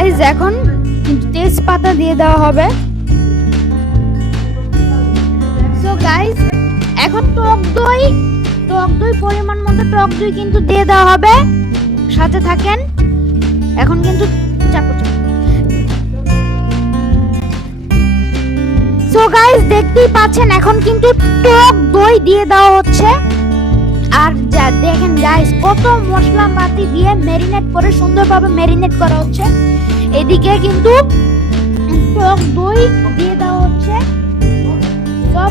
Guys এখন কিন্তু তেজপাতা দিয়ে দেওয়া হবে। সো গাইস এখন টক দই পরিমাণ মতো টক দই কিন্তু দিয়ে দেওয়া হবে। সাথে থাকেন। এখন কিন্তু সো গাইস দেখতেই পাচ্ছেন এখন কিন্তু টক দই দিয়ে দেওয়া হচ্ছে। আর যা দেখেন গাইস কত মশলাপাতি দিয়ে ম্যারিনেট করে সুন্দরভাবে ম্যারিনেট করা হচ্ছে। এদিকে কিন্তু টক দই দিয়ে দেওয়া হচ্ছে, সব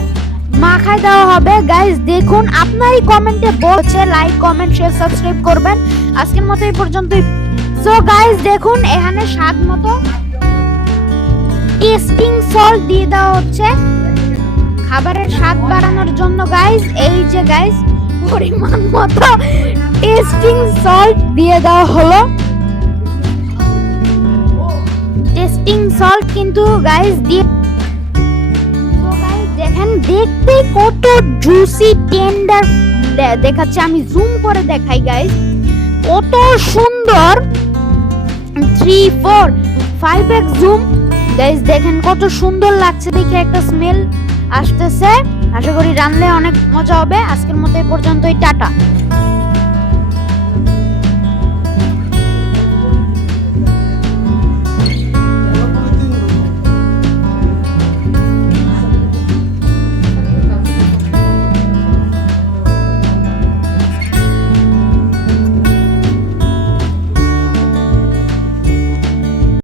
মাখায় দেওয়া হবে। গাইস দেখুন আপনারই কমেন্টে বলছে লাইক কমেন্ট শেয়ার সাবস্ক্রাইব করবেন। আজকের মতো এই পর্যন্তই। সো গাইস দেখুন এখানে স্বাদ মতো টেস্টিং সল্ট দিয়ে দেওয়া হচ্ছে খাবারের স্বাদ বাড়ানোর জন্য। গাইস এই যে গাইস পরিমাণ মতো টেস্টিং সল্ট দিয়ে দেওয়া হলো। টেস্টিং সল্ট কিন্তু গাইস দিয়ে দেখেন দেখতে কত জুসি টেন্ডার দেখাচ্ছে। আমি জুম করে দেখাই গাইস কত সুন্দর। 3 4 5x জুম। গাইস দেখেন কত সুন্দর লাগছে দেখে, একটা স্মেল আসতেছে। আশা করি রান্নায় অনেক মজা হবে। আজকের মতো এই পর্যন্তই, টাটা।